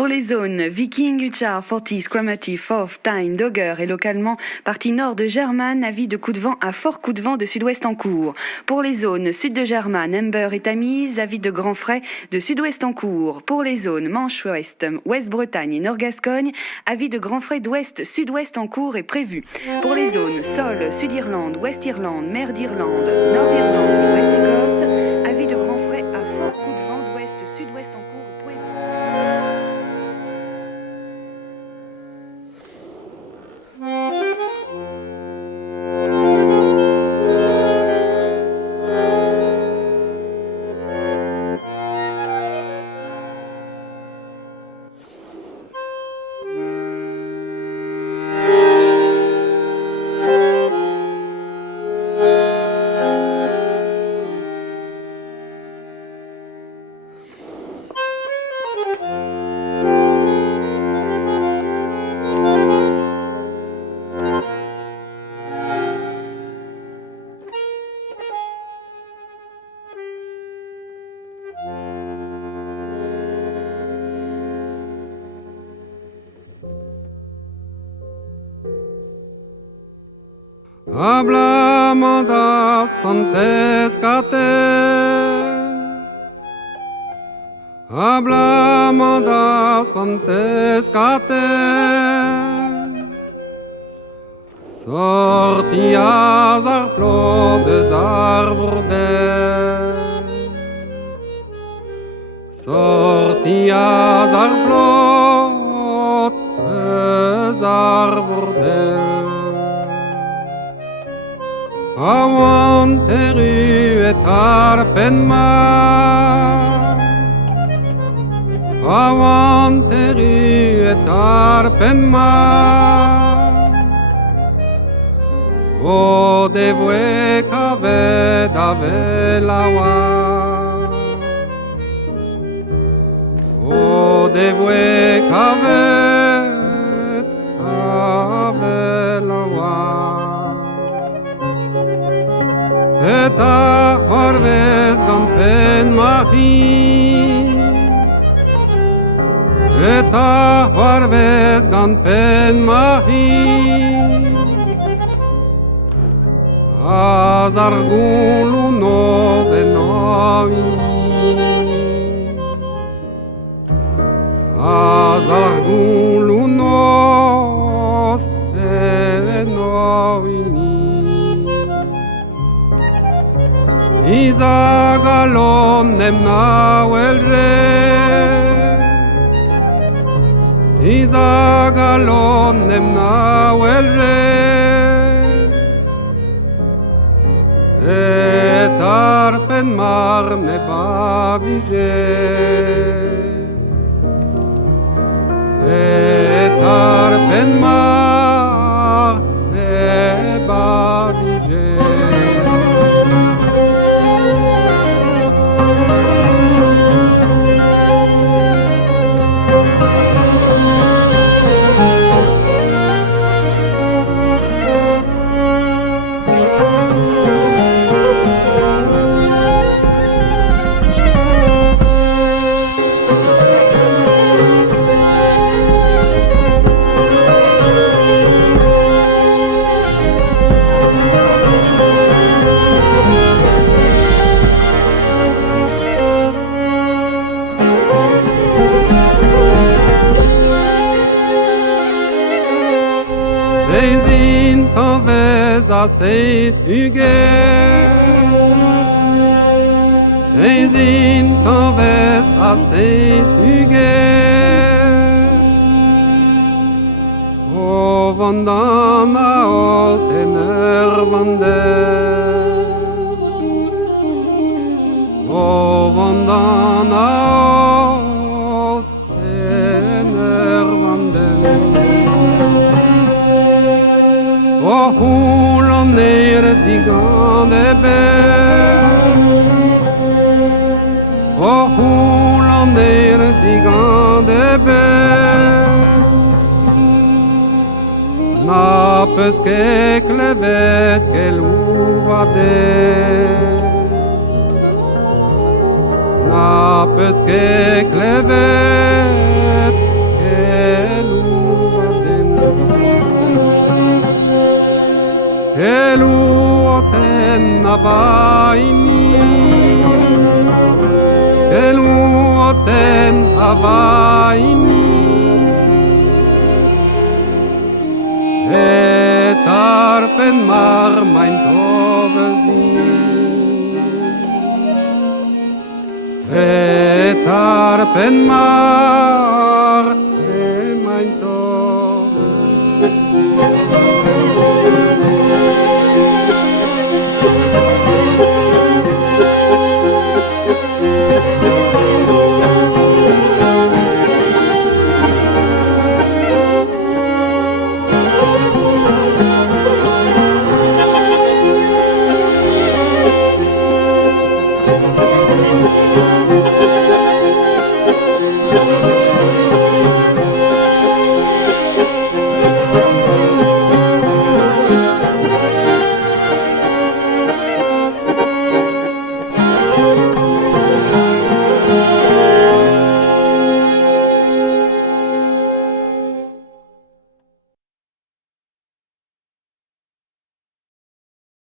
Pour les zones Viking, Uchar, Fortis, Cromarty, Forth, Tyne, Dogger et localement partie nord de German, avis de coup de vent à fort coup de vent de sud-ouest en cours. Pour les zones sud de German, Humber et Tamise, avis de grand frais de sud-ouest en cours. Pour les zones Manche-Ouest, Ouest-Bretagne et Nord-Gascogne, avis de grand frais d'ouest-sud-ouest en cours est prévu. Pour les zones Sol, Sud-Irlande, Ouest-Irlande, Mer d'Irlande, Nord-Irlande et Ouest-Écosse, avis de grand frais à fort coup de vent d'ouest-sud-ouest en cours prévu. Hablamanda santes cate, hablamanda santes cate, sortias ar flor des arbres sortias ar flor des arbres Awanteru et arpenma Awanteru et arpenma O devue cave dave lawa O devue cave dave lawa Eta orves gan pen mahi Eta orves gan pen mahi Azargun luno de novi Azargun lunos de novini Izagalon nemna welre Izagalon nemna welre Et arpen mar ne bavige Et arpen mar ne bavige Seis hugues Des in conves a seis hugues O vandana o tenervande O vandana o tenervande O nere digande ben O hula nere digande ben Napes que clevet que l'uvade Napes que clevet vaini et arpen maar mijn dove et arpen maar